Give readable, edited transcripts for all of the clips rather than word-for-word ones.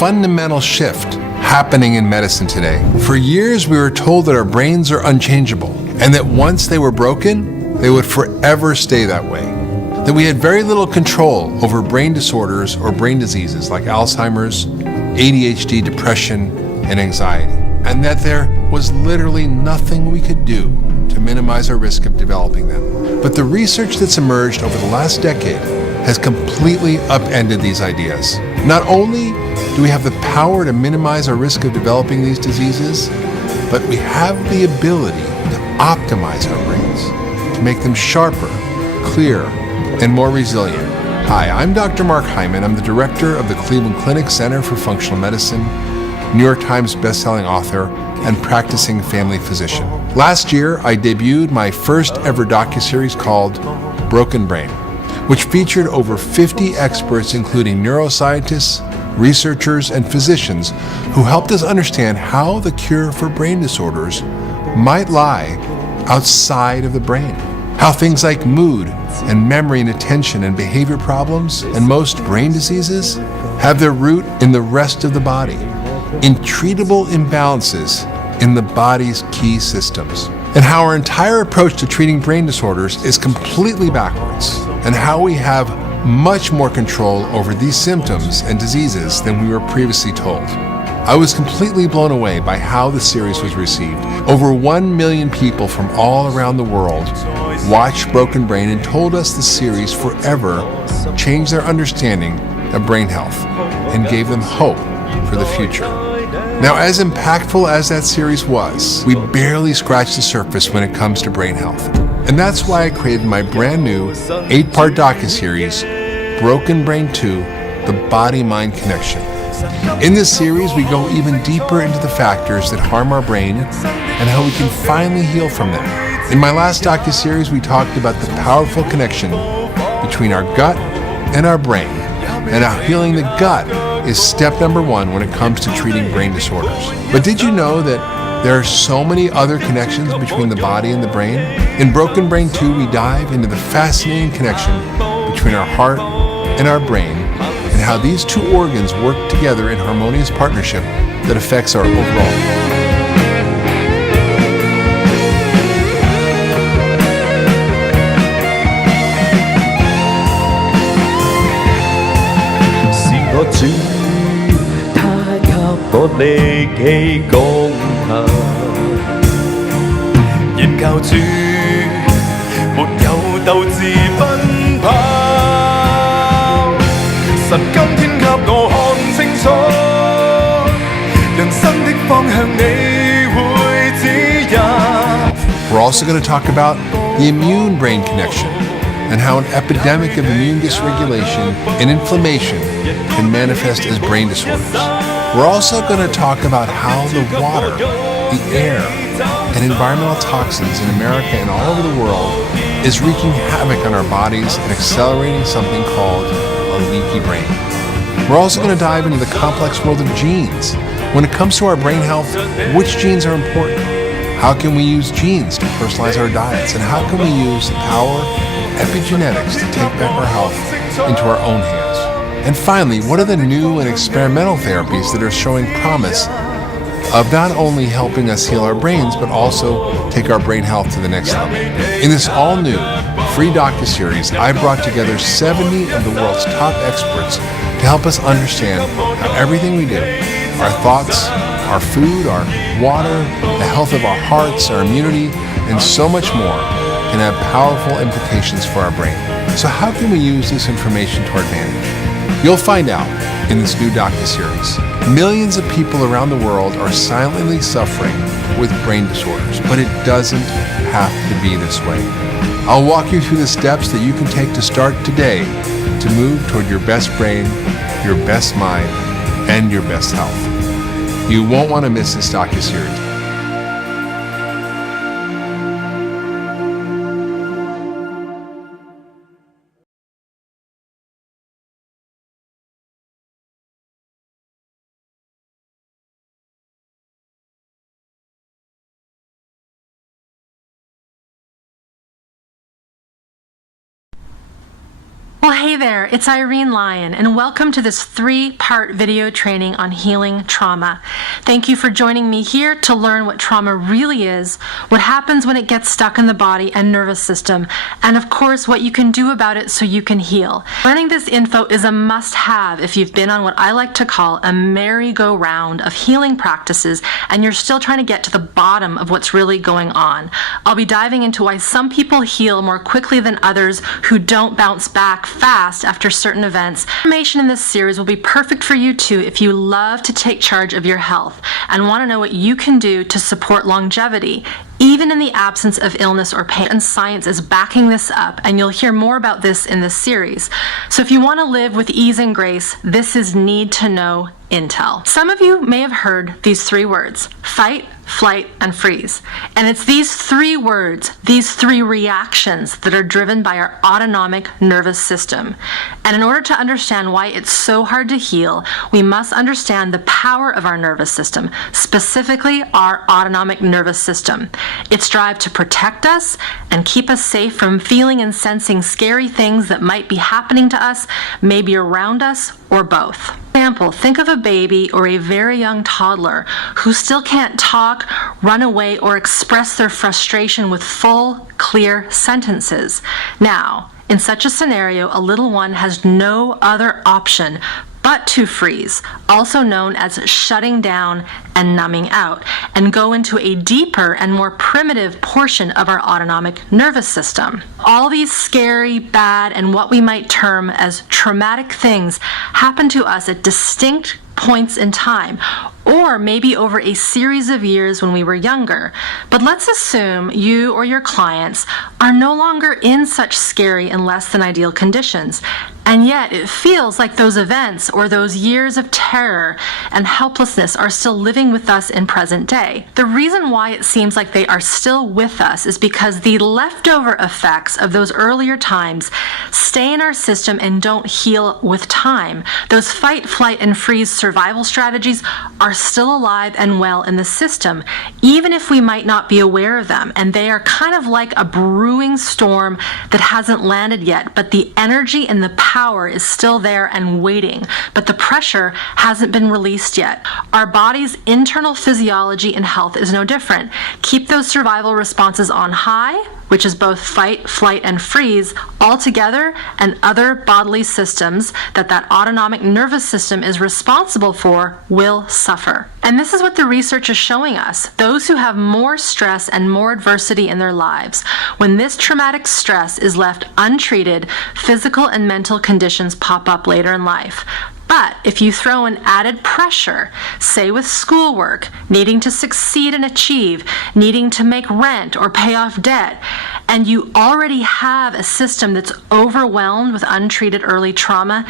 fundamental shift happening in medicine today. For years, we were told that our brains are unchangeable and that once they were broken, they would forever stay that way. That we had very little control over brain disorders or brain diseases like Alzheimer's, ADHD, depression, and anxiety. And that there was literally nothing we could do to minimize our risk of developing them. But the research that's emerged over the last decade has completely upended these ideas. Not only do we have the power to minimize our risk of developing these diseases, but we have the ability to optimize our brains, to make them sharper, clearer, and more resilient. Hi, I'm Dr. Mark Hyman. I'm the director of the Cleveland Clinic Center for Functional Medicine, New York Times bestselling author, and practicing family physician. Last year, I debuted my first ever docuseries called Broken Brain, which featured over 50 experts, including neuroscientists, researchers, and physicians who helped us understand how the cure for brain disorders might lie outside of the brain. How things like mood and memory and attention and behavior problems and most brain diseases have their root in the rest of the body, in treatable imbalances in the body's key systems, and how our entire approach to treating brain disorders is completely backwards, and how we have much more control over these symptoms and diseases than we were previously told. I was completely blown away by how the series was received. Over 1 million people from all around the world watched Broken Brain and told us the series forever changed their understanding of brain health and gave them hope for the future. Now, as impactful as that series was, we barely scratched the surface when it comes to brain health. And that's why I created my brand new 8-part docuseries, Broken Brain 2, The Body-Mind Connection. In this series, we go even deeper into the factors that harm our brain and how we can finally heal from them. In my last docuseries, we talked about the powerful connection between our gut and our brain, and how healing the gut is step number 1 when it comes to treating brain disorders. But did you know that there are so many other connections between the body and the brain? In Broken Brain 2, we dive into the fascinating connection between our heart and our brain, and how these two organs work together in harmonious partnership that affects our overall health.主，他給我力氣降下，現靠主，沒有鬥志奔跑。神今天給我看清楚，人生的方向你會指引。We're also going to talk about the immune-brain connection and how an epidemic of immune dysregulation and inflammation can manifest as brain disorders. We're also going to talk about how the water, the air, and environmental toxins in America and all over the world is wreaking havoc on our bodies and accelerating something called a leaky brain. We're also going to dive into the complex world of genes. When it comes to our brain health, which genes are important? How can we use genes to personalize our diets? And how can we use the power of epigenetics to take back our health into our own hands? And finally, what are the new and experimental therapies that are showing promise of not only helping us heal our brains, but also take our brain health to the next level? In this all-new, free docuseries, I brought together 70 of the world's top experts to help us understand how everything we do, our thoughts, our food, our water, the health of our hearts, our immunity, and so much more can have powerful implications for our brain. So how can we use this information to our advantage? You'll find out in this new docuseries. Millions of people around the world are silently suffering with brain disorders, but it doesn't have to be this way. I'll walk you through the steps that you can take to start today to move toward your best brain, your best mind, and your best health. You won't want to miss this docuseries. Hey there, it's Irene Lyon, and welcome to this 3-part video training on healing trauma. Thank you for joining me here to learn what trauma really is, what happens when it gets stuck in the body and nervous system, and of course what you can do about it so you can heal. Learning this info is a must-have if you've been on what I like to call a merry-go-round of healing practices and you're still trying to get to the bottom of what's really going on. I'll be diving into why some people heal more quickly than others who don't bounce back fast after certain events. Information in this series will be perfect for you too if you love to take charge of your health and want to know what you can do to support longevity, even in the absence of illness or pain. And science is backing this up, and you'll hear more about this in this series. So if you want to live with ease and grace, this is need to know intel. Some of you may have heard these 3 words: fight, flight, and freeze. And it's these 3 words, these 3 reactions that are driven by our autonomic nervous system. And in order to understand why it's so hard to heal, we must understand the power of our nervous system, specifically our autonomic nervous system. Its drive to protect us and keep us safe from feeling and sensing scary things that might be happening to us, maybe around us, or both. For example, think of a baby or a very young toddler who still can't talk, run away, or express their frustration with full, clear sentences. Now, in such a scenario, a little one has no other option but to freeze, also known as shutting down and numbing out, and go into a deeper and more primitive portion of our autonomic nervous system. All these scary, bad, and what we might term as traumatic things happen to us at distinct points in time, or maybe over a series of years when we were younger. But let's assume you or your clients are no longer in such scary and less than ideal conditions, and yet it feels like those events or those years of terror and helplessness are still living with us in present day. The reason why it seems like they are still with us is because the leftover effects of those earlier times stay in our system and don't heal with time. Those fight, flight, and freeze survival strategies are still alive and well in the system, even if we might not be aware of them. And they are kind of like a brewing storm that hasn't landed yet, but the energy and the power is still there and waiting, but the pressure hasn't been released yet. Our body's internal physiology and health is no different. Keep those survival responses on high, which is both fight, flight, and freeze, all together, and other bodily systems that autonomic nervous system is responsible for will suffer. And this is what the research is showing us. Those who have more stress and more adversity in their lives, when this traumatic stress is left untreated, physical and mental conditions pop up later in life. But if you throw in added pressure, say with schoolwork, needing to succeed and achieve, needing to make rent or pay off debt, and you already have a system that's overwhelmed with untreated early trauma,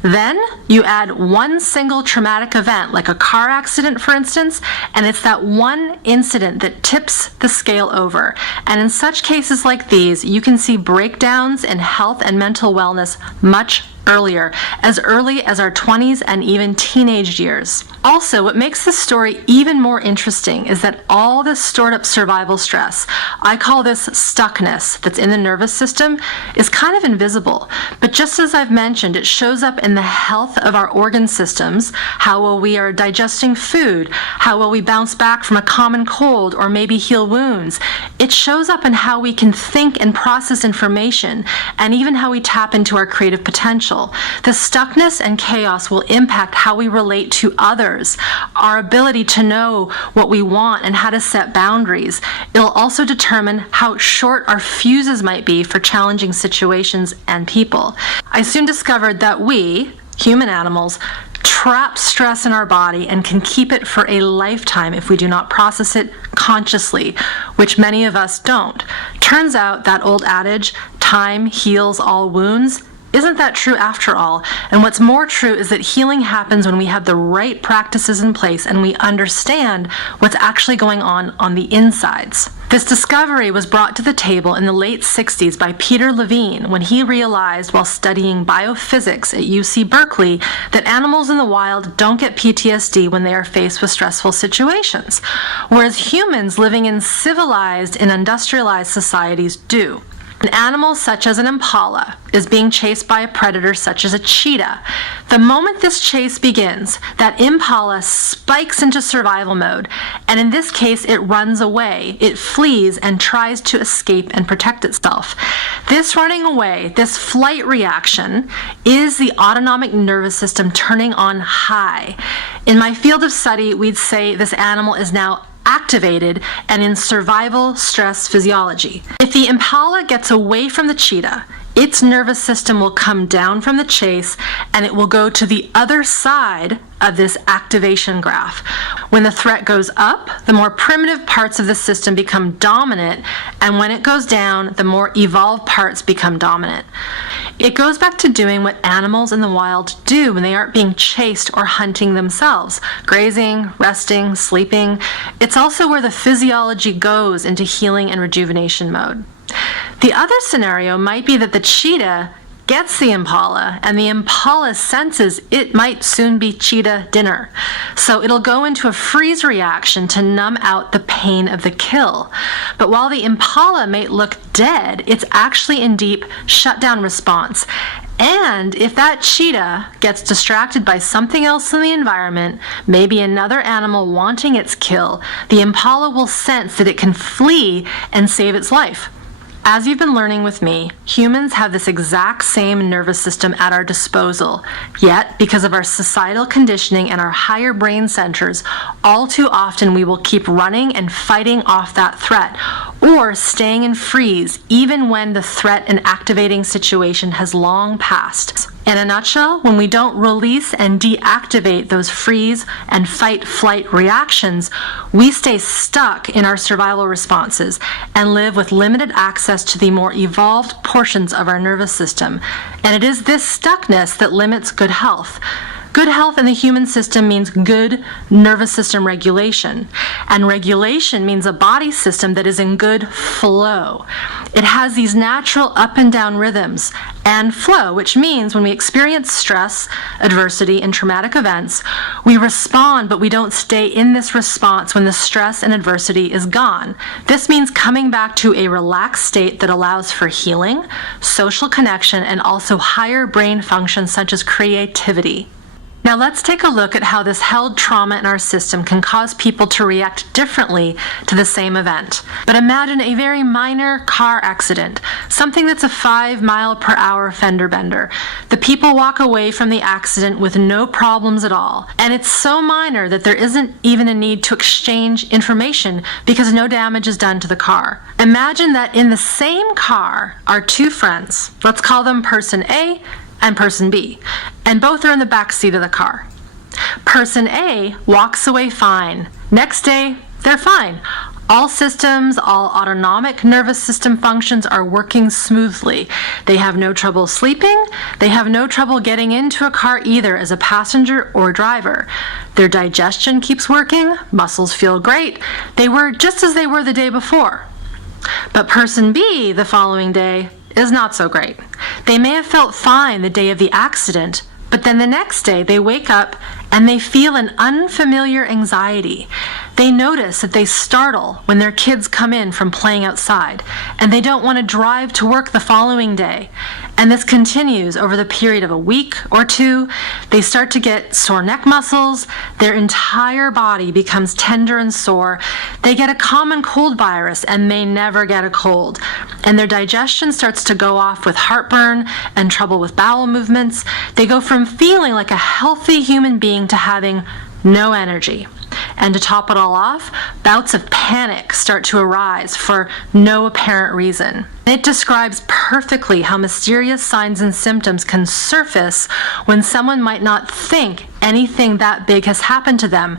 then you add one single traumatic event, like a car accident, for instance, and it's that one incident that tips the scale over. And in such cases like these, you can see breakdowns in health and mental wellness much earlier, as early as our 20s and even teenage years. Also, what makes this story even more interesting is that all this stored up survival stress, I call this stuckness, that's in the nervous system, is kind of invisible. But just as I've mentioned, it shows up in the health of our organ systems, how well we are digesting food, how well we bounce back from a common cold or maybe heal wounds. It shows up in how we can think and process information, and even how we tap into our creative potential. The stuckness and chaos will impact how we relate to others, our ability to know what we want and how to set boundaries. It'll also determine how short our fuses might be for challenging situations and people. I soon discovered that we, human animals, trap stress in our body and can keep it for a lifetime if we do not process it consciously, which many of us don't. Turns out that old adage, time heals all wounds, isn't that true after all? And what's more true is that healing happens when we have the right practices in place and we understand what's actually going on the insides. This discovery was brought to the table in the late 60s by Peter Levine when he realized while studying biophysics at UC Berkeley that animals in the wild don't get PTSD when they are faced with stressful situations, whereas humans living in civilized and industrialized societies do. An animal such as an impala is being chased by a predator such as a cheetah. The moment this chase begins, that impala spikes into survival mode, and in this case it runs away, it flees and tries to escape and protect itself. This running away, this flight reaction, is the autonomic nervous system turning on high. In my field of study, we'd say this animal is now activated and in survival stress physiology. If the impala gets away from the cheetah, its nervous system will come down from the chase and it will go to the other side of this activation graph. When the threat goes up, the more primitive parts of the system become dominant, and when it goes down, the more evolved parts become dominant. It goes back to doing what animals in the wild do when they aren't being chased or hunting themselves: grazing, resting, sleeping. It's also where the physiology goes into healing and rejuvenation mode. The other scenario might be that the cheetah gets the impala, and the impala senses it might soon be cheetah dinner. So it'll go into a freeze reaction to numb out the pain of the kill. But while the impala may look dead, it's actually in deep shutdown response. And if that cheetah gets distracted by something else in the environment, maybe another animal wanting its kill, the impala will sense that it can flee and save its life. As you've been learning with me, humans have this exact same nervous system at our disposal. Yet, because of our societal conditioning and our higher brain centers, all too often we will keep running and fighting off that threat, or staying in freeze even when the threat and activating situation has long passed. In a nutshell, when we don't release and deactivate those freeze and fight-flight reactions, we stay stuck in our survival responses and live with limited access to the more evolved portions of our nervous system. And it is this stuckness that limits good health. Good health in the human system means good nervous system regulation. And regulation means a body system that is in good flow. It has these natural up and down rhythms and flow, which means when we experience stress, adversity, and traumatic events, we respond, but we don't stay in this response when the stress and adversity is gone. This means coming back to a relaxed state that allows for healing, social connection, and also higher brain functions such as creativity. Now let's take a look at how this held trauma in our system can cause people to react differently to the same event. But imagine a very minor car accident, something that's a 5-mile-per-hour fender bender. The people walk away from the accident with no problems at all. And it's so minor that there isn't even a need to exchange information because no damage is done to the car. Imagine that in the same car are two friends. Let's call them person A and person B, and both are in the back seat of the car. Person A walks away fine. Next day, they're fine. All systems, all autonomic nervous system functions are working smoothly. They have no trouble sleeping. They have no trouble getting into a car either as a passenger or driver. Their digestion keeps working. Muscles feel great. They were just as they were the day before. But person B, the following day, is not so great. They may have felt fine the day of the accident, but then the next day they wake up and they feel an unfamiliar anxiety. They notice that they startle when their kids come in from playing outside, and they don't want to drive to work the following day. And this continues over the period of a week or two. They start to get sore neck muscles. Their entire body becomes tender and sore. They get a common cold virus and may never get a cold. And their digestion starts to go off with heartburn and trouble with bowel movements. They go from feeling like a healthy human being to having no energy. And to top it all off, bouts of panic start to arise for no apparent reason. It describes perfectly how mysterious signs and symptoms can surface when someone might not think anything that big has happened to them.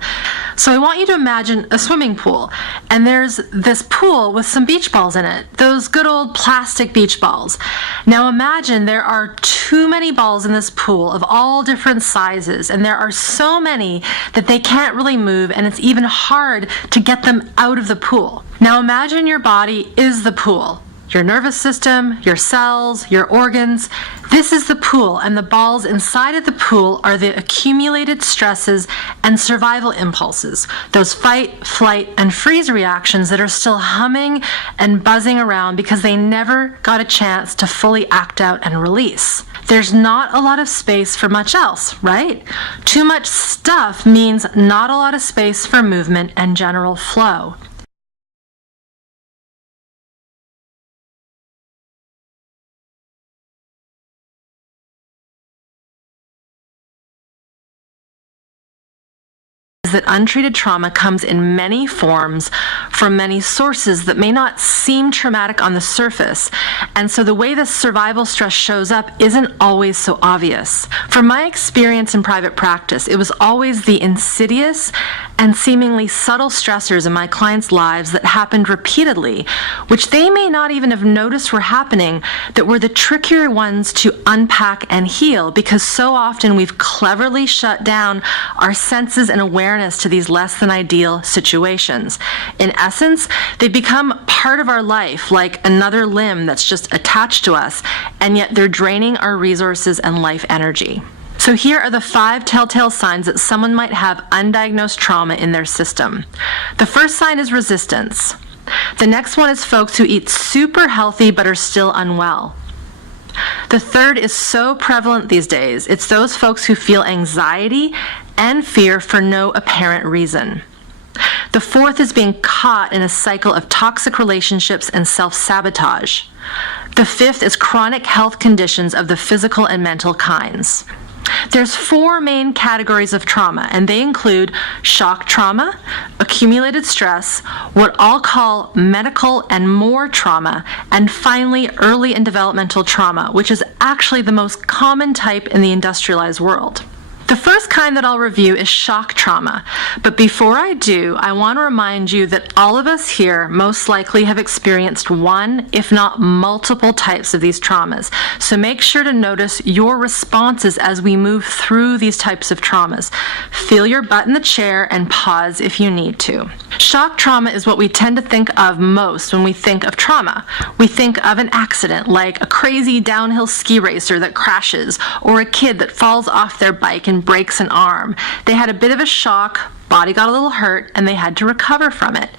So I want you to imagine a swimming pool, and there's this pool with some beach balls in it, those good old plastic beach balls. Now imagine there are too many balls in this pool of all different sizes, and there are so many that they can't really move, and it's even hard to get them out of the pool. Now imagine your body is the pool. your nervous system, your cells, your organs. This is the pool, and the balls inside of the pool are the accumulated stresses and survival impulses, those fight, flight, and freeze reactions that are still humming and buzzing around because they never got a chance to fully act out and release. There's not a lot of space for much else, right? Too much stuff means not a lot of space for movement and general flow. That untreated trauma comes in many forms from many sources that may not seem traumatic on the surface, and so the way this survival stress shows up isn't always so obvious. From my experience in private practice, it was always the insidious and seemingly subtle stressors in my clients' lives that happened repeatedly, which they may not even have noticed were happening, that were the trickier ones to unpack and heal, because so often we've cleverly shut down our senses and awareness to these less than ideal situations. In essence, they become part of our life, like another limb that's just attached to us, and yet they're draining our resources and life energy. So here are the 5 telltale signs that someone might have undiagnosed trauma in their system. The first sign is resistance. The next one is folks who eat super healthy but are still unwell. The third is so prevalent these days. It's those folks who feel anxiety and fear for no apparent reason. The fourth is being caught in a cycle of toxic relationships and self-sabotage. The fifth is chronic health conditions of the physical and mental kinds. There's 4 main categories of trauma, and they include shock trauma, accumulated stress, what I'll call medical and more trauma, and finally early and developmental trauma, which is actually the most common type in the industrialized world. The first kind that I'll review is shock trauma, but before I do, I want to remind you that all of us here most likely have experienced one, if not multiple types of these traumas, so make sure to notice your responses as we move through these types of traumas. Feel your butt in the chair and pause if you need to. Shock trauma is what we tend to think of most when we think of trauma. We think of an accident, like a crazy downhill ski racer that crashes, or a kid that falls off their bike and breaks an arm. They had a bit of a shock, body got a little hurt, and they had to recover from it.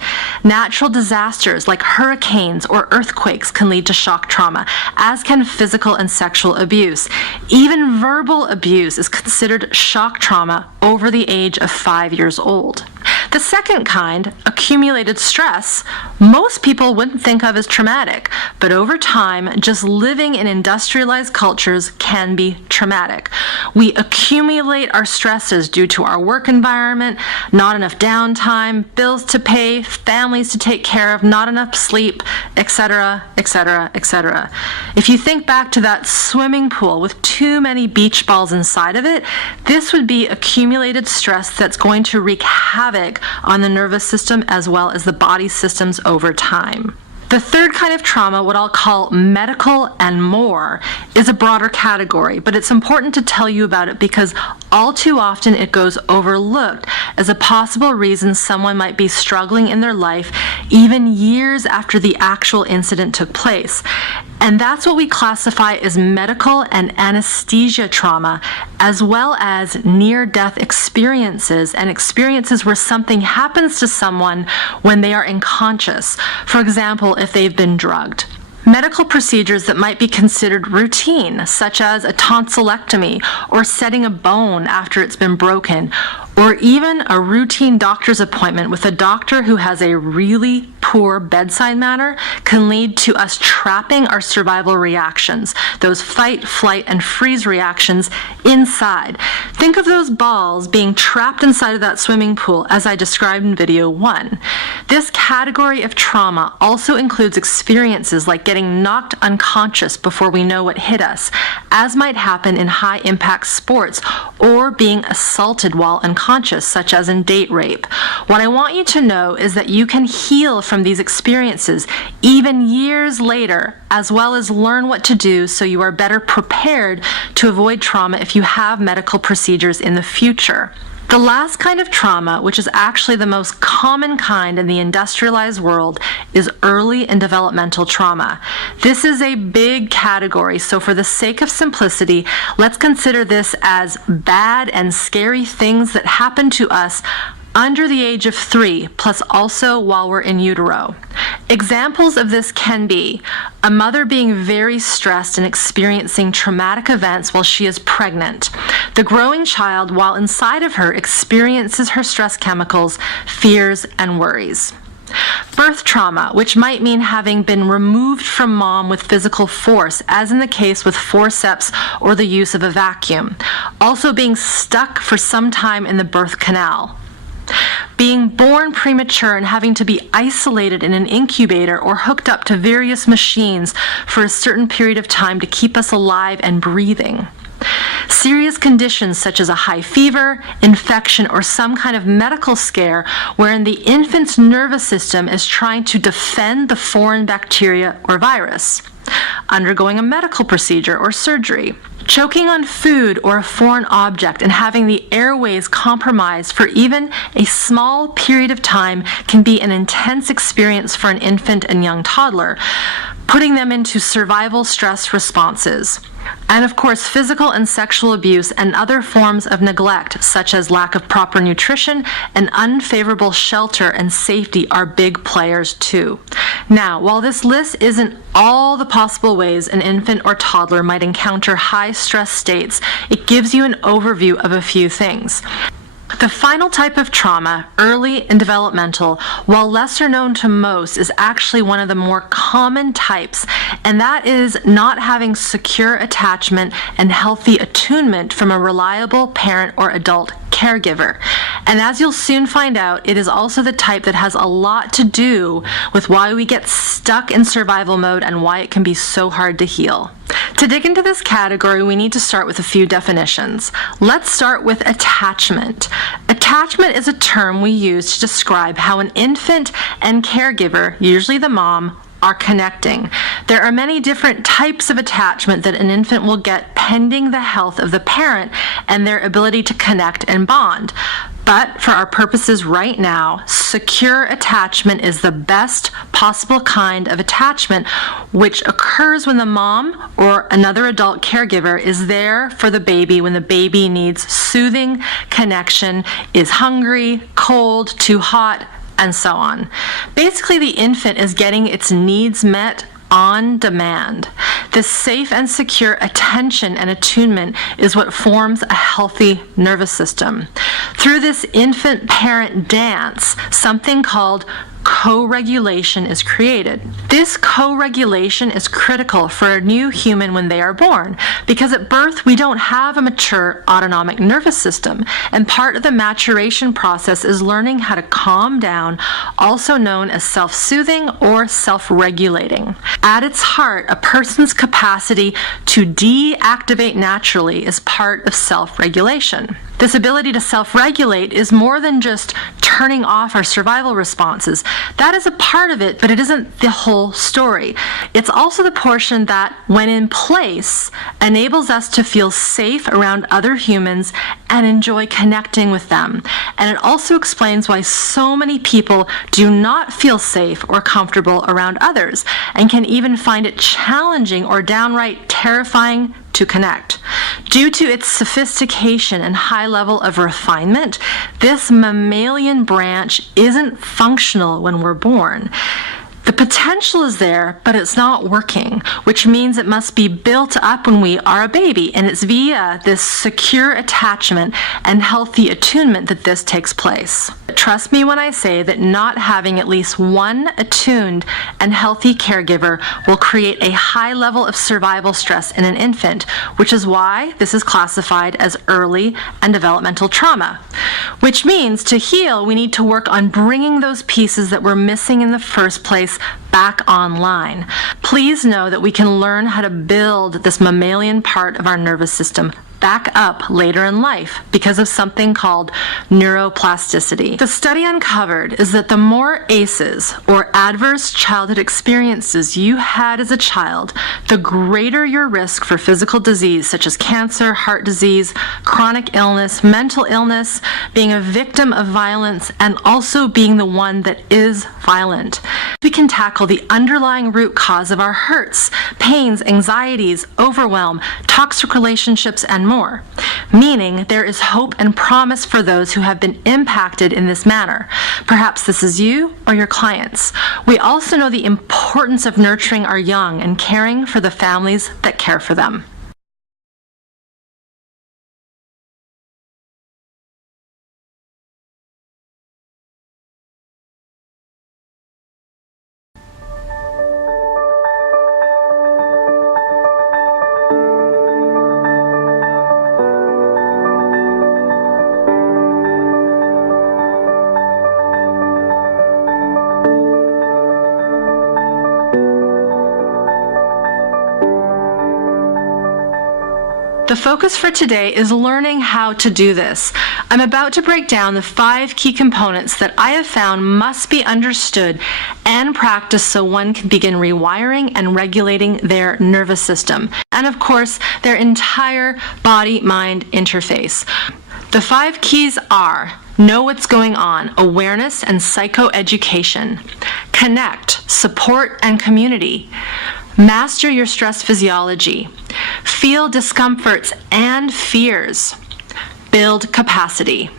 Natural disasters like hurricanes or earthquakes can lead to shock trauma, as can physical and sexual abuse. Even verbal abuse is considered shock trauma over the age of 5 years old. The second kind, accumulated stress, most people wouldn't think of as traumatic, but over time, just living in industrialized cultures can be traumatic. We accumulate our stresses due to our work environment, not enough downtime, bills to pay, families to take care of, not enough sleep, etc., etc., etc. If you think back to that swimming pool with too many beach balls inside of it, this would be accumulated stress that's going to wreak havoc on the nervous system as well as the body systems over time. The third kind of trauma, what I'll call medical and more, is a broader category, but it's important to tell you about it because all too often it goes overlooked as a possible reason someone might be struggling in their life even years after the actual incident took place. And that's what we classify as medical and anesthesia trauma, as well as near-death experiences and experiences where something happens to someone when they are unconscious. For example, if they've been drugged. Medical procedures that might be considered routine, such as a tonsillectomy or setting a bone after it's been broken, or even a routine doctor's appointment with a doctor who has a really poor bedside manner, can lead to us trapping our survival reactions, those fight, flight, and freeze reactions inside. Think of those balls being trapped inside of that swimming pool as I described in video 1. This category of trauma also includes experiences like getting knocked unconscious before we know what hit us, as might happen in high-impact sports, or being assaulted while unconscious, such as in date rape. What I want you to know is that you can heal from these experiences even years later, as well as learn what to do so you are better prepared to avoid trauma if you have medical procedures in the future. The last kind of trauma, which is actually the most common kind in the industrialized world, is early and developmental trauma. This is a big category, so for the sake of simplicity, let's consider this as bad and scary things that happen to us under the age of 3, plus also while we're in utero. Examples of this can be a mother being very stressed and experiencing traumatic events while she is pregnant. The growing child, while inside of her, experiences her stress chemicals, fears, and worries. Birth trauma, which might mean having been removed from mom with physical force, as in the case with forceps or the use of a vacuum. Also being stuck for some time in the birth canal. Being born premature and having to be isolated in an incubator or hooked up to various machines for a certain period of time to keep us alive and breathing. Serious conditions such as a high fever, infection, or some kind of medical scare wherein the infant's nervous system is trying to defend the foreign bacteria or virus. Undergoing a medical procedure or surgery. Choking on food or a foreign object and having the airways compromised for even a small period of time can be an intense experience for an infant and young toddler, putting them into survival stress responses. And of course, physical and sexual abuse and other forms of neglect, such as lack of proper nutrition and unfavorable shelter and safety, are big players too. Now, while this list isn't all the possible ways an infant or toddler might encounter high stress states, it gives you an overview of a few things. The final type of trauma, early and developmental, while lesser known to most, is actually one of the more common types, and that is not having secure attachment and healthy attunement from a reliable parent or adult caregiver. And as you'll soon find out, it is also the type that has a lot to do with why we get stuck in survival mode and why it can be so hard to heal. To dig into this category, we need to start with a few definitions. Let's start with attachment. Attachment is a term we use to describe how an infant and caregiver, usually the mom, are connecting. There are many different types of attachment that an infant will get pending the health of the parent and their ability to connect and bond. But for our purposes right now, secure attachment is the best possible kind of attachment, which occurs when the mom or another adult caregiver is there for the baby when the baby needs soothing connection, is hungry, cold, too hot, and so on. Basically, the infant is getting its needs met on demand. This safe and secure attention and attunement is what forms a healthy nervous system. Through this infant-parent dance, something called co-regulation is created. This co-regulation is critical for a new human when they are born, because at birth we don't have a mature autonomic nervous system, and part of the maturation process is learning how to calm down, also known as self-soothing or self-regulating. At its heart, a person's capacity to deactivate naturally is part of self-regulation. This ability to self-regulate is more than just turning off our survival responses. That is a part of it, but it isn't the whole story. It's also the portion that, when in place, enables us to feel safe around other humans and enjoy connecting with them. And it also explains why so many people do not feel safe or comfortable around others, and can even find it challenging or downright terrifying to connect. Due to its sophistication and high level of refinement, this mammalian branch isn't functional when we're born. The potential is there, but it's not working, which means it must be built up when we are a baby, and it's via this secure attachment and healthy attunement that this takes place. Trust me when I say that not having at least one attuned and healthy caregiver will create a high level of survival stress in an infant, which is why this is classified as early and developmental trauma. Which means to heal, we need to work on bringing those pieces that were missing in the first place back online. Please know that we can learn how to build this mammalian part of our nervous system back up later in life because of something called neuroplasticity. The study uncovered is that the more ACEs, or adverse childhood experiences, you had as a child, the greater your risk for physical disease such as cancer, heart disease, chronic illness, mental illness, being a victim of violence, and also being the one that is violent. We can tackle the underlying root cause of our hurts, pains, anxieties, overwhelm, toxic relationships, and more. Meaning there is hope and promise for those who have been impacted in this manner. Perhaps this is you or your clients. We also know the importance of nurturing our young and caring for the families that care for them. The focus for today is learning how to do this. I'm about to break down the 5 key components that I have found must be understood and practiced so one can begin rewiring and regulating their nervous system, and of course, their entire body-mind interface. The 5 keys are: know what's going on, awareness and psychoeducation; connect, support and community; master your stress physiology; feel discomforts and fears; build capacity.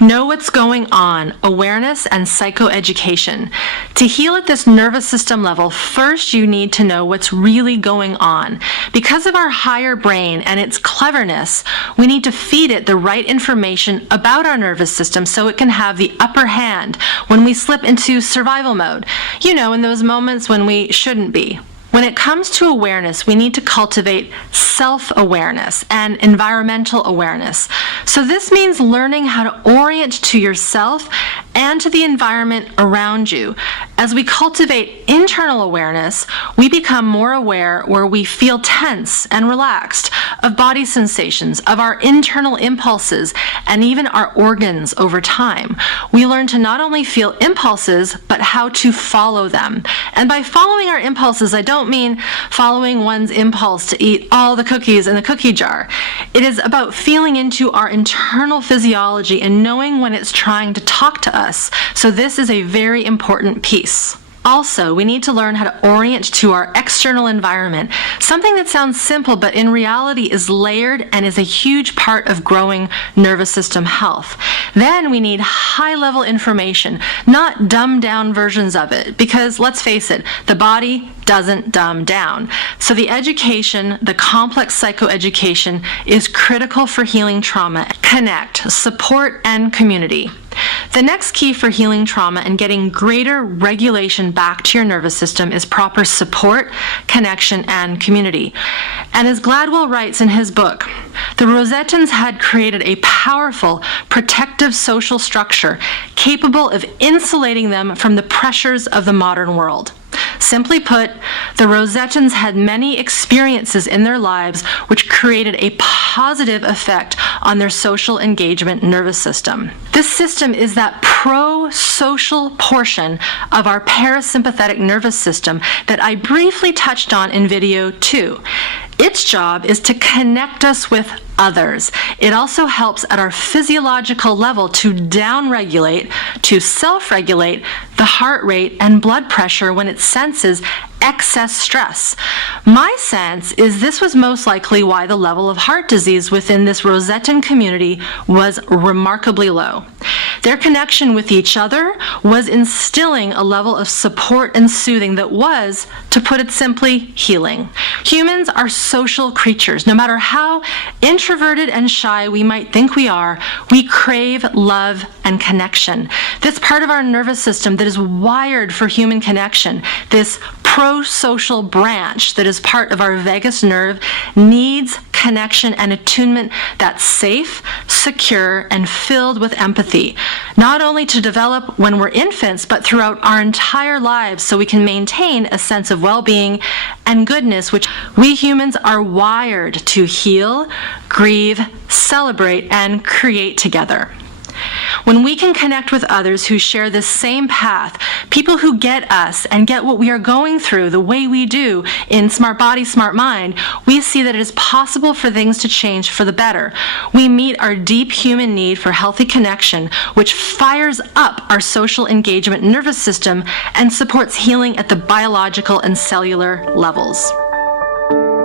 Know what's going on, awareness and psychoeducation. To heal at this nervous system level, first you need to know what's really going on. Because of our higher brain and its cleverness, we need to feed it the right information about our nervous system so it can have the upper hand when we slip into survival mode. You know, in those moments when we shouldn't be. When it comes to awareness, we need to cultivate self-awareness and environmental awareness. So this means learning how to orient to yourself and to the environment around you. As we cultivate internal awareness, we become more aware where we feel tense and relaxed, of body sensations, of our internal impulses, and even our organs over time. We learn to not only feel impulses, but how to follow them. And by following our impulses, I don't mean following one's impulse to eat all the cookies in the cookie jar. It is about feeling into our internal physiology and knowing when it's trying to talk to us. So this is a very important piece. Also, we need to learn how to orient to our external environment, something that sounds simple but in reality is layered and is a huge part of growing nervous system health. Then we need high-level information, not dumbed-down versions of it, because let's face it, the body doesn't dumb down. So the education, the complex psychoeducation, is critical for healing trauma. Connect, support, and community. The next key for healing trauma and getting greater regulation back to your nervous system is proper support, connection, and community. And as Gladwell writes in his book, the Rosettans had created a powerful, protective social structure capable of insulating them from the pressures of the modern world. Simply put, the Rosettans had many experiences in their lives which created a positive effect on their social engagement nervous system. This system is that pro-social portion of our parasympathetic nervous system that I briefly touched on in video 2. Its job is to connect us with others. It also helps at our physiological level to downregulate, to self-regulate the heart rate and blood pressure when it senses excess stress. My sense is this was most likely why the level of heart disease within this Rosettan community was remarkably low. Their connection with each other was instilling a level of support and soothing that was, to put it simply, healing. Humans are social creatures. No matter how introverted and shy we might think we are, we crave love and connection. This part of our nervous system that is wired for human connection, this pro-social branch that is part of our vagus nerve, needs connection and attunement that's safe, secure, and filled with empathy, not only to develop when we're infants, but throughout our entire lives so we can maintain a sense of well-being and goodness, which we humans are wired to heal, grieve, celebrate, and create together. When we can connect with others who share this same path, people who get us and get what we are going through the way we do in Smart Body, Smart Mind, we see that it is possible for things to change for the better. We meet our deep human need for healthy connection, which fires up our social engagement nervous system and supports healing at the biological and cellular levels.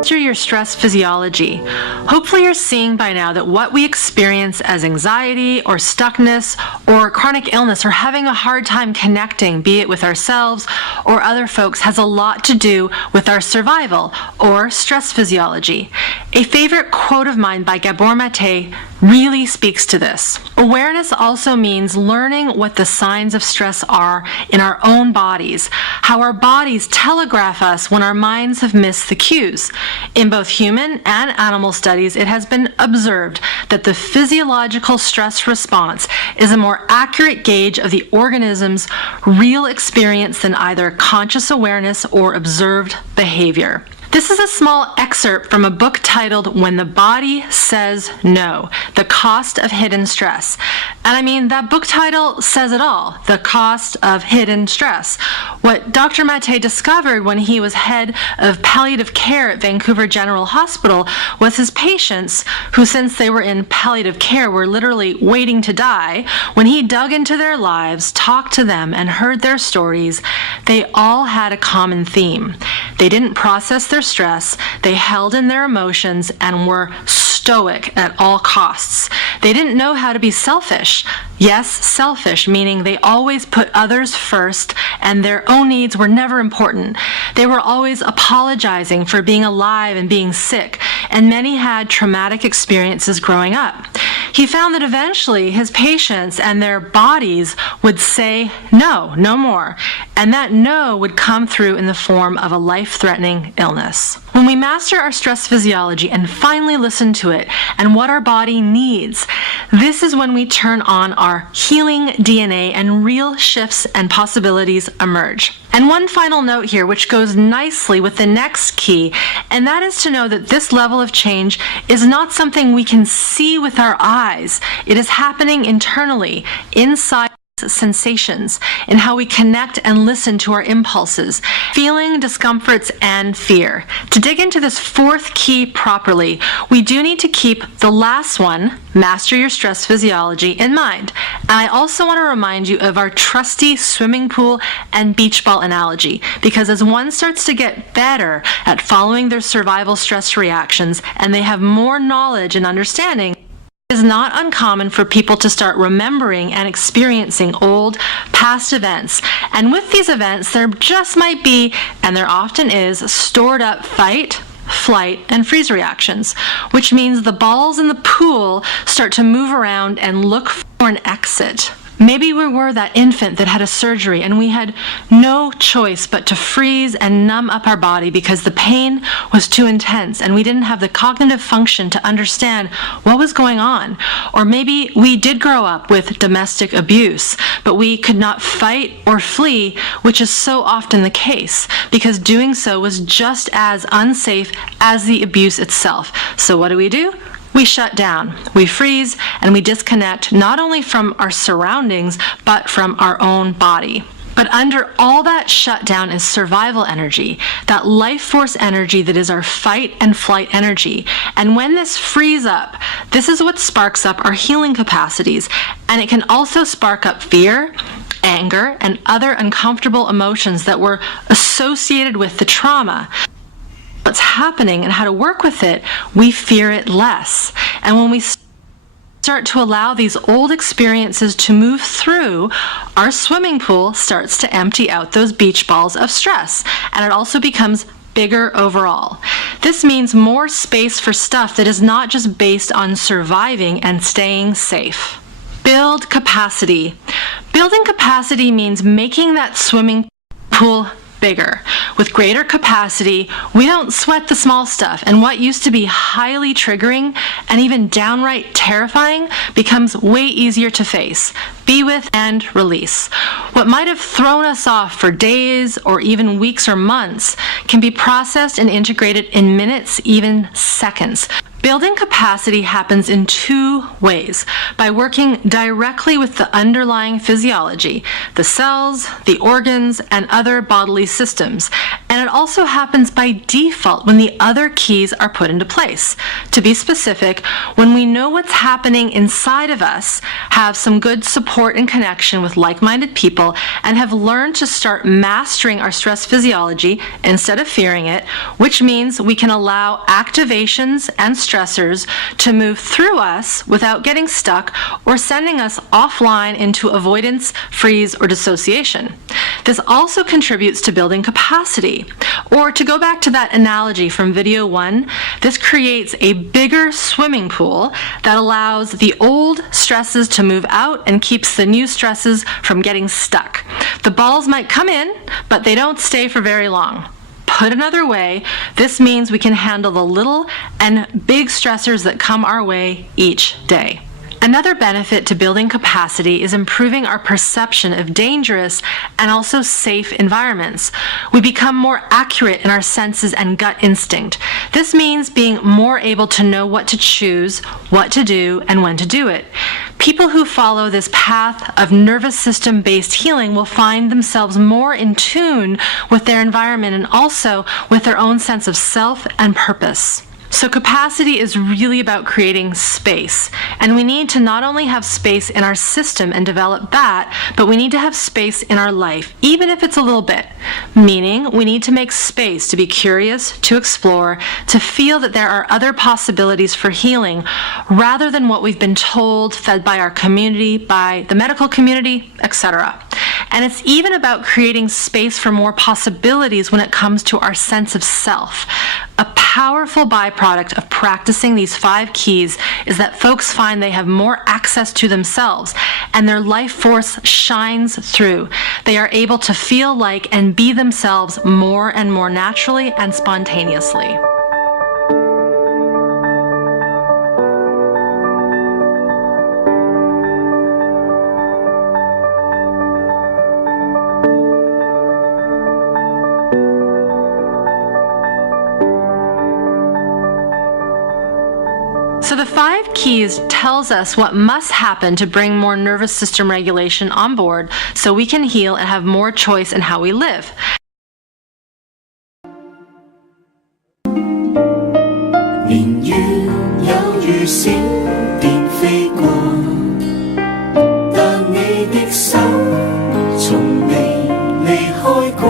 Through your stress physiology. Hopefully you're seeing by now that what we experience as anxiety or stuckness or chronic illness or having a hard time connecting, be it with ourselves or other folks, has a lot to do with our survival or stress physiology. A favorite quote of mine by Gabor Mate really speaks to this. Awareness also means learning what the signs of stress are in our own bodies, how our bodies telegraph us when our minds have missed the cues. In both human and animal studies, it has been observed that the physiological stress response is a more accurate gauge of the organism's real experience than either conscious awareness or observed behavior. This is a small excerpt from a book titled When the Body Says No, The Cost of Hidden Stress. And I mean, that book title says it all, The Cost of Hidden Stress. What Dr. Mate discovered when he was head of palliative care at Vancouver General Hospital was his patients, who since they were in palliative care were literally waiting to die, when he dug into their lives, talked to them, and heard their stories, they all had a common theme. They didn't process their stress, they held in their emotions and were stoic at all costs. They didn't know how to be selfish. Yes, selfish, meaning they always put others first and their own needs were never important. They were always apologizing for being alive and being sick, and many had traumatic experiences growing up. He found that eventually his patients and their bodies would say no, no more, and that no would come through in the form of a life-threatening illness. When we master our stress physiology and finally listen to it and what our body needs, this is when we turn on our healing DNA and real shifts and possibilities emerge. And one final note here, which goes nicely with the next key, and that is to know that this level of change is not something we can see with our eyes. It is happening internally, inside sensations, in how we connect and listen to our impulses, feeling, discomforts, and fear. To dig into this fourth key properly, we do need to keep the last one, master your stress physiology, in mind. And I also want to remind you of our trusty swimming pool and beach ball analogy, because as one starts to get better at following their survival stress reactions and they have more knowledge and understanding, it is not uncommon for people to start remembering and experiencing old, past events. And with these events, there just might be, and there often is, stored up fight, flight, and freeze reactions, which means the balls in the pool start to move around and look for an exit. Maybe we were that infant that had a surgery and we had no choice but to freeze and numb up our body because the pain was too intense and we didn't have the cognitive function to understand what was going on. Or maybe we did grow up with domestic abuse, but we could not fight or flee, which is so often the case because doing so was just as unsafe as the abuse itself. So what do? We shut down, we freeze, and we disconnect not only from our surroundings, but from our own body. But under all that shutdown is survival energy, that life force energy that is our fight and flight energy. And when this frees up, this is what sparks up our healing capacities. And it can also spark up fear, anger, and other uncomfortable emotions that were associated with the trauma. What's happening and how to work with it, we fear it less. And when we start to allow these old experiences to move through, our swimming pool starts to empty out those beach balls of stress, and it also becomes bigger overall. This means more space for stuff that is not just based on surviving and staying safe. Build capacity. Building capacity means making that swimming pool bigger. With greater capacity, we don't sweat the small stuff, and what used to be highly triggering and even downright terrifying becomes way easier to face, be with, and release. What might have thrown us off for days or even weeks or months can be processed and integrated in minutes, even seconds. Building capacity happens in two ways: by working directly with the underlying physiology, the cells, the organs, and other bodily systems. And it also happens by default when the other keys are put into place. To be specific, when we know what's happening inside of us, have some good support and connection with like-minded people, and have learned to start mastering our stress physiology instead of fearing it, which means we can allow activations and stressors to move through us without getting stuck or sending us offline into avoidance, freeze, or dissociation. This also contributes to building capacity. Or to go back to that analogy from video 1, this creates a bigger swimming pool that allows the old stresses to move out and keeps the new stresses from getting stuck. The balls might come in, but they don't stay for very long. Put another way, this means we can handle the little and big stressors that come our way each day. Another benefit to building capacity is improving our perception of dangerous and also safe environments. We become more accurate in our senses and gut instinct. This means being more able to know what to choose, what to do, and when to do it. People who follow this path of nervous system-based healing will find themselves more in tune with their environment and also with their own sense of self and purpose. So capacity is really about creating space. And we need to not only have space in our system and develop that, but we need to have space in our life, even if it's a little bit. Meaning, we need to make space to be curious, to explore, to feel that there are other possibilities for healing, rather than what we've been told, fed by our community, by the medical community, etc. And it's even about creating space for more possibilities when it comes to our sense of self. A powerful byproduct of practicing these 5 keys is that folks find they have more access to themselves and their life force shines through. They are able to feel like and be themselves more and more naturally and spontaneously. So the 5 keys tells us what must happen to bring more nervous system regulation on board so we can heal and have more choice in how we live. 年月有如閃電飛過，但你的手從未離開過。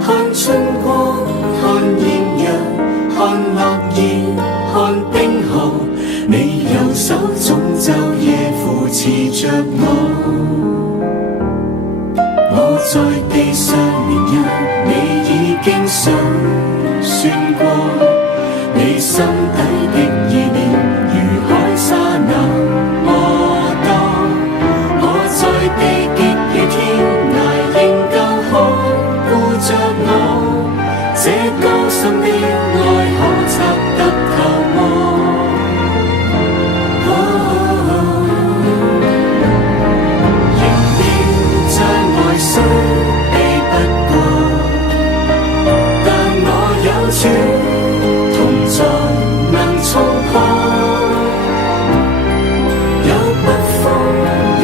看春光，看豔陽，看落葉，看冰河，你右手總晝夜扶持着我在地上年日，你已經數算過，你心底的意念如海沙那麼多。我在地極與天涯仍舊看顧着我，這高深的愛可測得透麼？仍要將愛雖避不過，但我有處同在能衝破。有北風，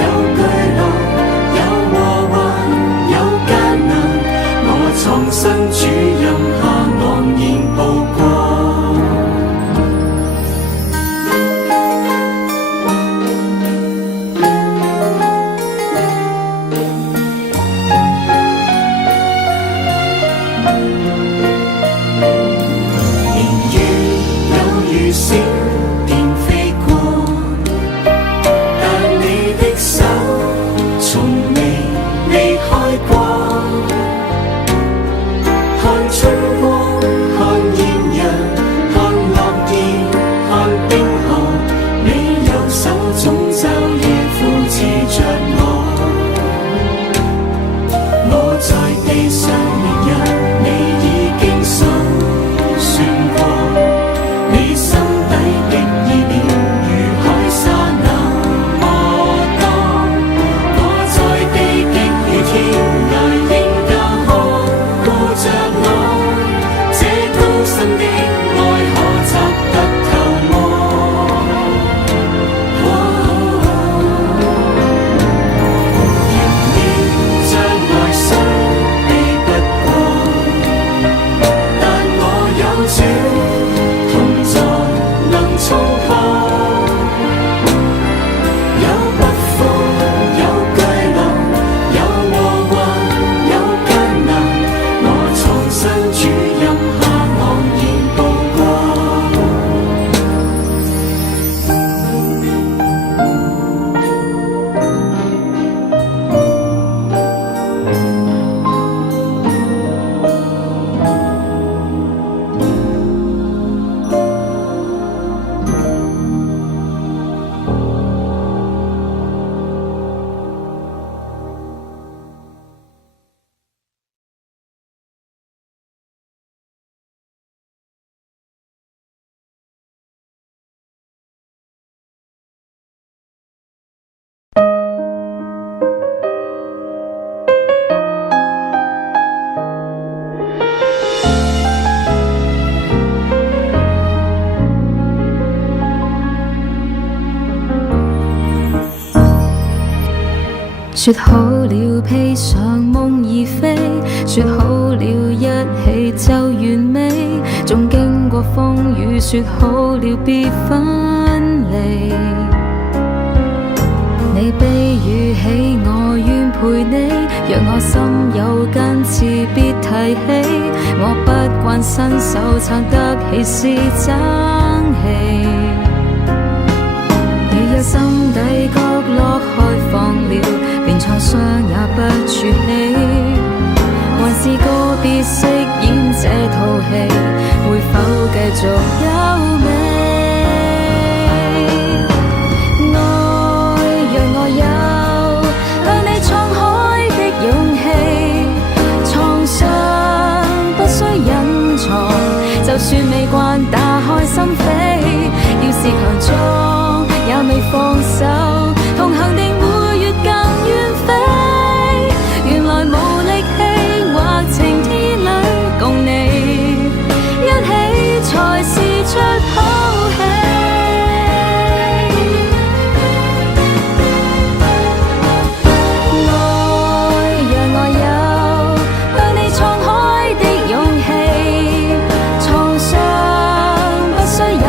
有巨浪，有禍患，有艱難，我藏身主任下昂然步過。算過，你心底的意念如海沙那麼多。我在地極如天涯仍舊看顧着我，這高深的愛可察得透麼？說好了披上夢而飛，說好了一起就完美，縱經過風雨，說好了別分離。你悲與喜，我願陪你，若我心有根刺，別提起。我不慣伸手撐得起是爭氣，如若心底角落開放了，連創傷也不儲起，還是個別飾演這套戲，會否繼續優美？愛讓我有向你敞開的勇氣，創傷不需隱藏，就算未慣打開心扉，要是強壯也未放手，同行定會越更遠飛。原來無力氣或晴天裏共你一起，才是出口氣。愛讓我有向你敞開的勇氣，創傷不需隱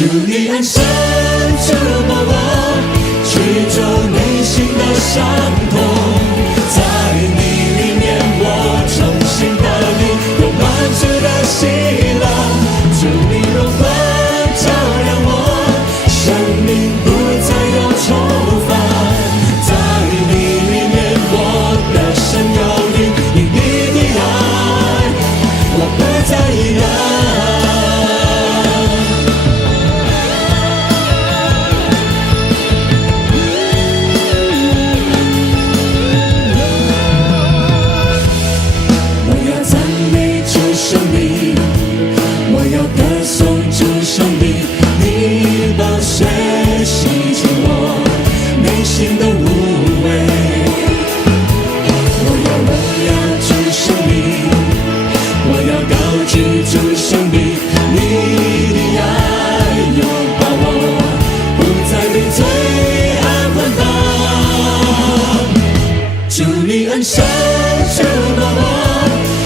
主你恩深触摸我，去走内心的伤痛，在你里面我重新得力，有满足的喜乐。主你荣光照亮我，生命不再有愁烦，在你里面我的神有灵，因你的爱我不再一样。恩深触摸我，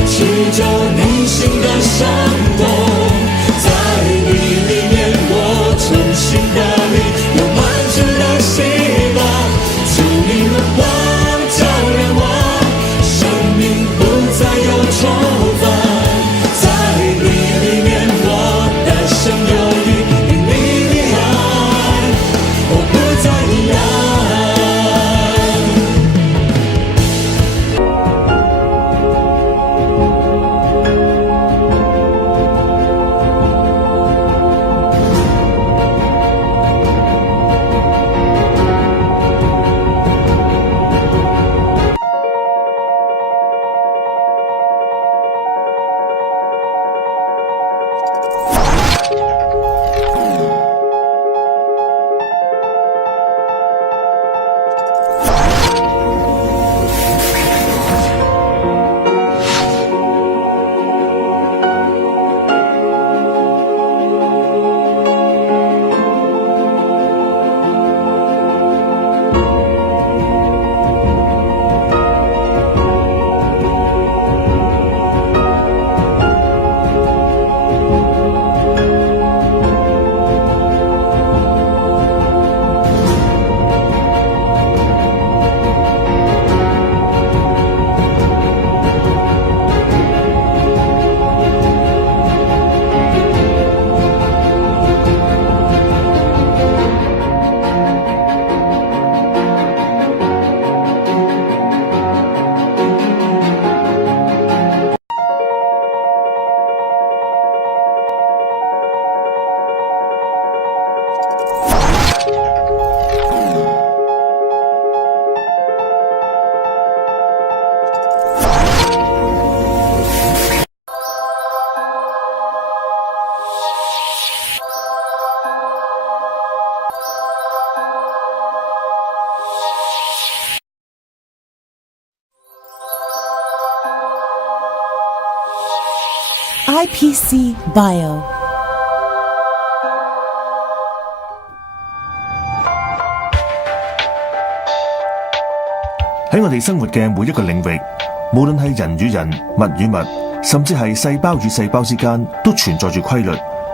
去走内心的伤痛，在你里面我重新得力，有满足的喜乐。主你荣光照亮我，生命不再有愁烦，在你里面我的神有灵，因你的爱我不再一样。IPC Bio。 喺我哋生活嘅每一個領域，無論係人與人、物與物，甚至係細胞與細胞之間，都存在住規律。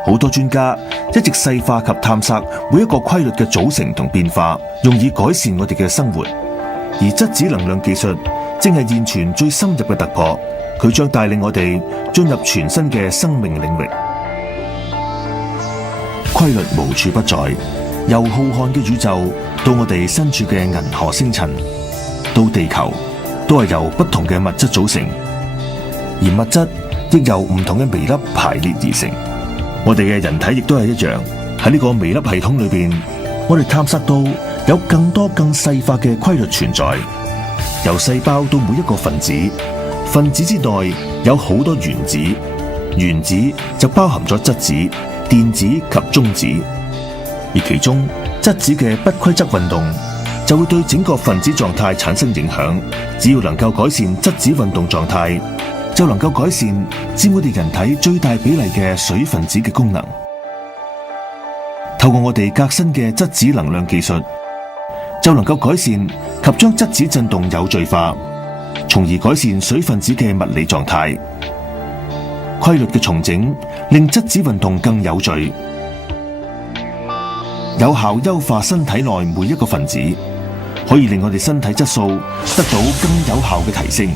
好多專家一直細化及探索每一個規律嘅組成同變化，用以改善我哋嘅生活。而質子能量技術正係現存最深入嘅突破，佢將帶領我哋進入全新嘅生命領域。規律無處不在，由浩瀚嘅宇宙到我哋身處嘅銀河星塵，到地球，都係由不同嘅物質組成，而物質亦由唔同嘅微粒排列而成。我哋嘅人體亦都係一樣，喺呢個微粒系統裏邊，我哋探索到有更多更細化嘅規律存在，由細胞到每一個分子，分子之內有好多原子，原子就包含咗質子、電子及中子，而其中質子嘅不規則運動就會對整個分子狀態產生影響。只要能夠改善質子運動狀態，就能夠改善佔我哋人體最大比例嘅水分子嘅功能。透過我哋革新嘅質子能量技術，就能夠改善及將質子振動有序化，從而改善水分子嘅物理狀態。規律嘅重整令質子運動更有序，有效優化身體內每一個分子，可以令我哋身體質素得到更有效嘅提升。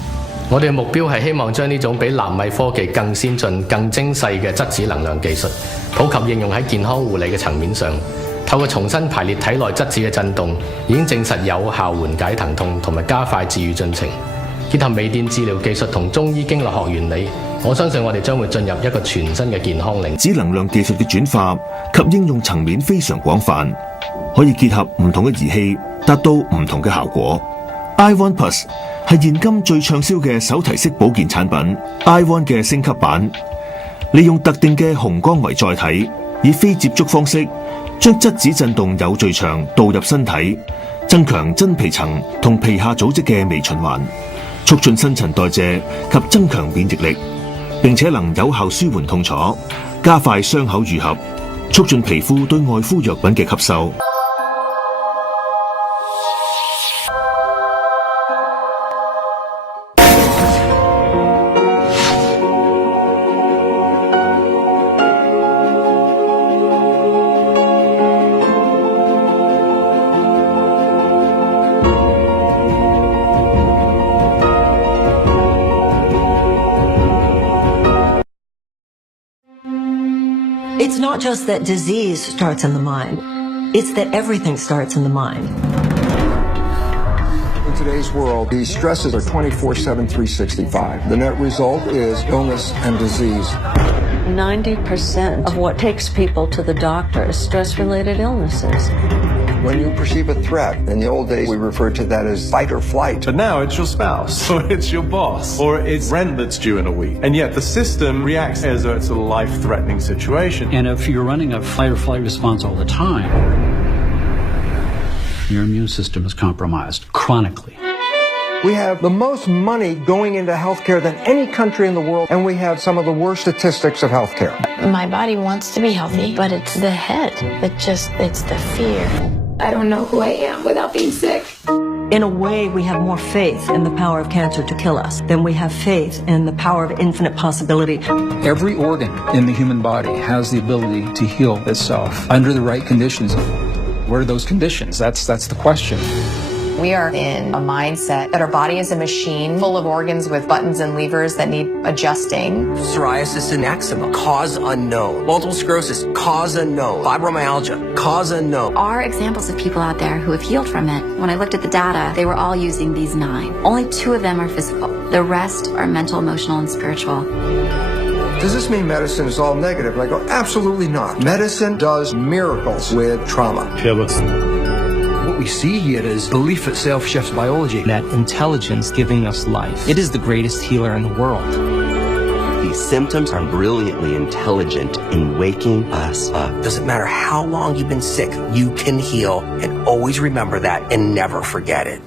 我哋嘅目標係希望將呢種比納米科技更先進、更精細嘅質子能量技術，普及應用喺健康護理嘅層面上。透過重新排列體內質子嘅震動，已經證實有效緩解疼痛同埋加快治癒進程。結合微電治療技術同中醫經絡學原理，我相信我哋將會進入一個全新嘅健康領域。質子能量技術嘅轉化及應用層面非常廣泛，可以結合唔同嘅儀器，達到唔同嘅效果。iOne Plus 係現今最暢銷嘅手提式保健產品 iOne 嘅升級版，利用特定嘅紅光為載體，以非接觸方式將質子震動有序場導入身體，增強真皮層同皮下組織嘅微循環，促進新陳代謝及增強免疫力，並且能有效舒緩痛楚，加快傷口愈合，促進皮膚對外敷藥品嘅吸收。It's not just that disease starts in the mind, it's that everything starts in the mind. In today's world, these stresses are 24/7, 365. The net result is illness and disease. 90% of what takes people to the doctor is stress-related illnesses. When you perceive a threat, in the old days we referred to that as fight or flight. But now it's your spouse, or it's your boss, or it's rent that's due in a week. And yet the system reacts as though it's a life-threatening situation. And if you're running a fight or flight response all the time, your immune system is compromised chronically. We have the most money going into healthcare than any country in the world, and we have some of the worst statistics of healthcare. My body wants to be healthy, but it's the head it's the fear. I don't know who I am without being sick. In a way, we have more faith in the power of cancer to kill us than we have faith in the power of infinite possibility. Every organ in the human body has the ability to heal itself under the right conditions. What are those conditions? That's the question. We are in a mindset that our body is a machine full of organs with buttons and levers that need adjusting. Psoriasis and eczema, cause unknown. Multiple sclerosis, cause unknown. Fibromyalgia, cause unknown. Are examples of people out there who have healed from it. When I looked at the data, they were all using these 9. Only 2 of them are physical. The rest are mental, emotional, and spiritual. Does this mean medicine is all negative? And I go, absolutely not. Medicine does miracles with trauma. What we see here is belief itself shifts biology. That intelligence giving us life. It is the greatest healer in the world. These symptoms are brilliantly intelligent in waking us up. Doesn't matter how long you've been sick, you can heal, and always remember that and never forget it.